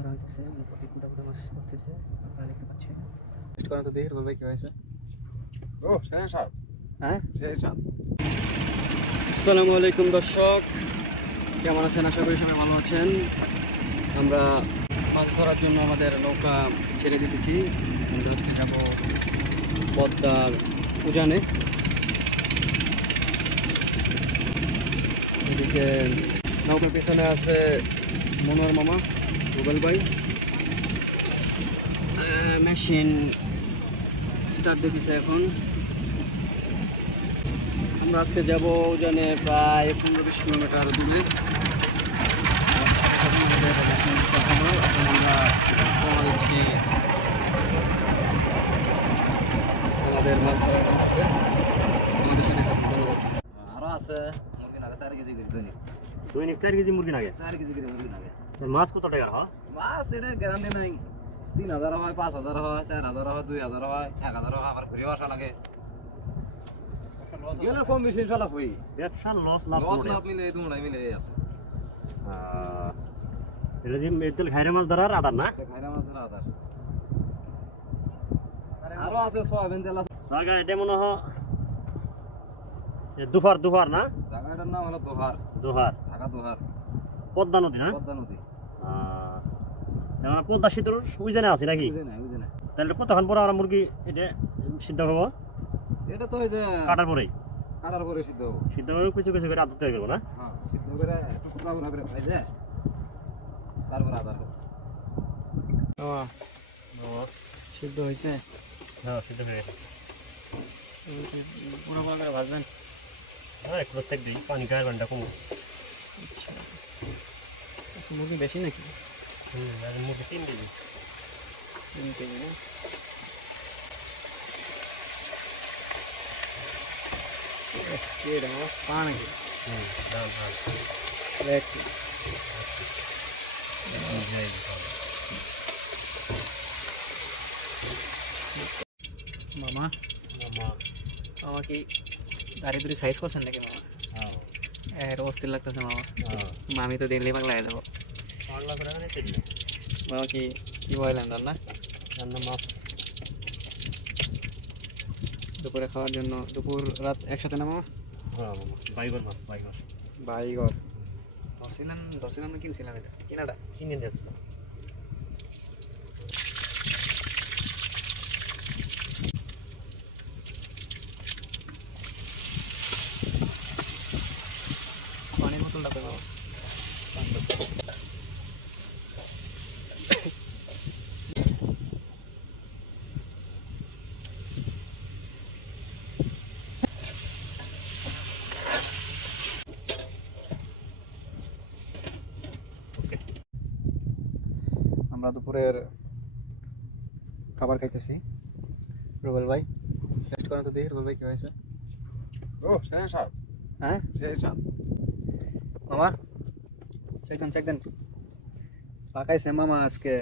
ধরা হইতেছে, প্রতি কুটা কুটা মাছ ধরতেছে, আপনারা দেখতে পাচ্ছেন। টেস্ট করেন তো দেখি রুবেল ভাই কি হয়েছে। ও সেই সাত, হ্যাঁ, সেই সাত। আসসালামু আলাইকুম দর্শক, কেমন আছেন? আশা করি সবাই ভালো আছেন। আমরা মাছ ধরার জন্য আমাদের নৌকা ছেড়ে দিতেছি। আমরা আজকে যাবো পদ্মার উজানে। এদিকে নৌকার পেছনে আছে মনোয়ার মামা, রুবেল ভাই। মেশিন স্টার্ট দিতেছে এখন। আমরা আজকে যাব উজানে প্রায় 15-20 কিলোমিটার দূরে। এখন আমরা রওনা দিচ্ছি আমাদের মাছ ধরার উদ্দেশ্যে। আমাদের সাথে থাকুন, ধন্যবাদ। আরো আছে মুরগি নাগে 4 কেজি করে দৈনিক দৈনিক 4 কেজি মুরগি লাগে। 4 কেজি করে মুরগি নাগে। মাছ কত টাকার হয়? মাছ এটা গ্যারান্টি নাই। 3000 হয়, 5000 হয়, 4000 হয়, 2000 হয়, 1000 হয়, আবার ঘুরে আসা লাগে। গেলে কম বেশি ইনশাআল্লাহ হই। ব্যবসা লস লাভ লস লাভ মিলে এই দুটাই মিলে আছে। এটা যে মেদল ঘাইরে মাছ ধরার আদার না? খাইরা মাছের আদার। আরো আছে সয়াবিন তেল আছে। জায়গা এটা মনে হয় দুহার না? জায়গাটার নাম হলো দোহার, দুহার ঢাকা দোহার, পদ্মা নদী না? পদ্মা নদী। পদ্মা সেতুর উজানে আছে নাকি? বুঝে না। তাহলে কতক্ষণ পরে আমরা মুরগি এটা সিদ্ধ করবো? এটা তো ওই যে কাটার পরেই কাটার পরে সিদ্ধ হবো। সিদ্ধ করে কিছু কিছু করে আদা তৈরি করবো না? হ্যাঁ, সিদ্ধ করে একটু কুড়া কুড়া করে ভাজে তারপর আদার হবে। সিদ্ধ হয়েছে, হ্যাঁ সিদ্ধ হয়ে গেছে। পুরো করে ভাজবেন। হ্যাঁ একটু সেক দিই, পানি গায়ে ঘন্টা কমো। আচ্ছা, মুরগি বেশি নাকি? আর মুরগি 3 কেজি। 3 কেজি না? এটা আমার পা নাকি? দাম ভালো। Leg piece. মামা মামা কি দাড়ি দুড়ি সাইজ করছেন নাকি মামা? এর অস্থির লাগতেছে মামা। আমি তো দিল্লি বাংলা হয়ে যাবো। মামা কি কি বললেন রান্না? মাছ দুপুরে খাওয়ার জন্য দুপুর রাত একসাথে না মামা? বাইগর মাছ বাইগর ধরছিলাম না কিনছিলাম? এটা কিনাটা কিনে দিয়েছে। পানির বোতলটা তো মামা। আমরা দুপুরের খাবার খাইতেছি। রুবেল ভাই টেস্ট করেন তো দেখি রুবেল ভাই কি হয়েছে। ও সেই সাত, হ্যাঁ সেই সাত। মামা চেক দেন। পাকাইছে মামা আজকে।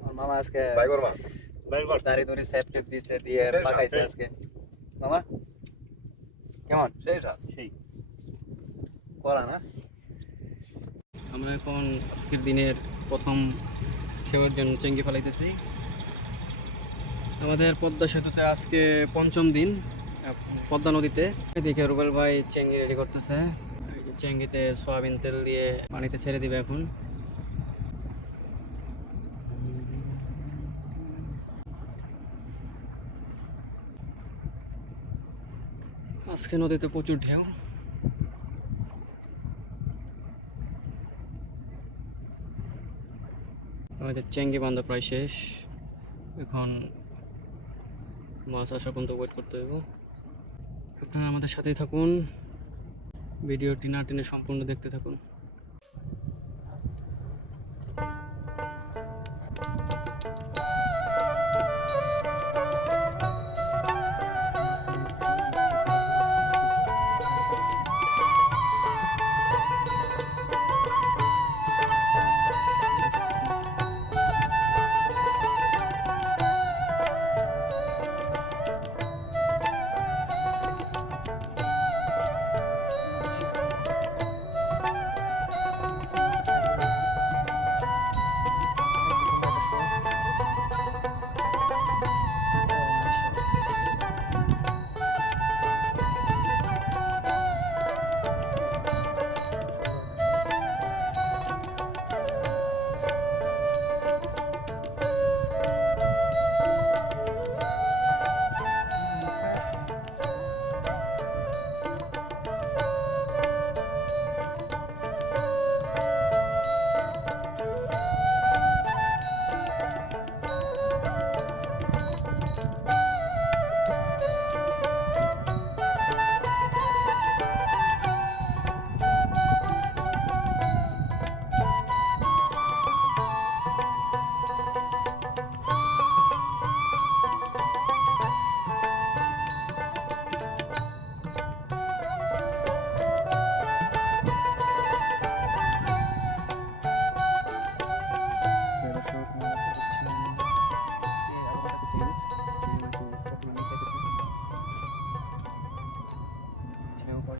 আমার মামা আজকে বাইগর মাছ। বাইগর দাড়ি দুড়ি সেফটি দিছে দিয়ে পাকাইছে আজকে। মামা কেমন? সেই সাত। সেই করা না? আমরা এখন আজকের দিনের প্রথম খেয়ার জন্য চেঙ্গি ফেলাইতেছি। আমাদের পদ্মা সেতুতে আজকে 5ম দিন পদ্মা নদীতে। এদিকে রুবেল ভাই চেঙ্গি রেডি করতেছে। চেঙ্গিতে সয়াবিন তেল দিয়ে পানিতে ছেড়ে দিবে এখন। আজকে নদীতে প্রচুর ঢেউ। আমাদের চেঙ্গি বান্ধা প্রায় শেষ। এখন মাছ আসা পর্যন্ত ওয়েট করতে হইব। আপনারা আমাদের সাথেই থাকুন, ভিডিওটি না টেনে সম্পূর্ণ দেখতে থাকুন।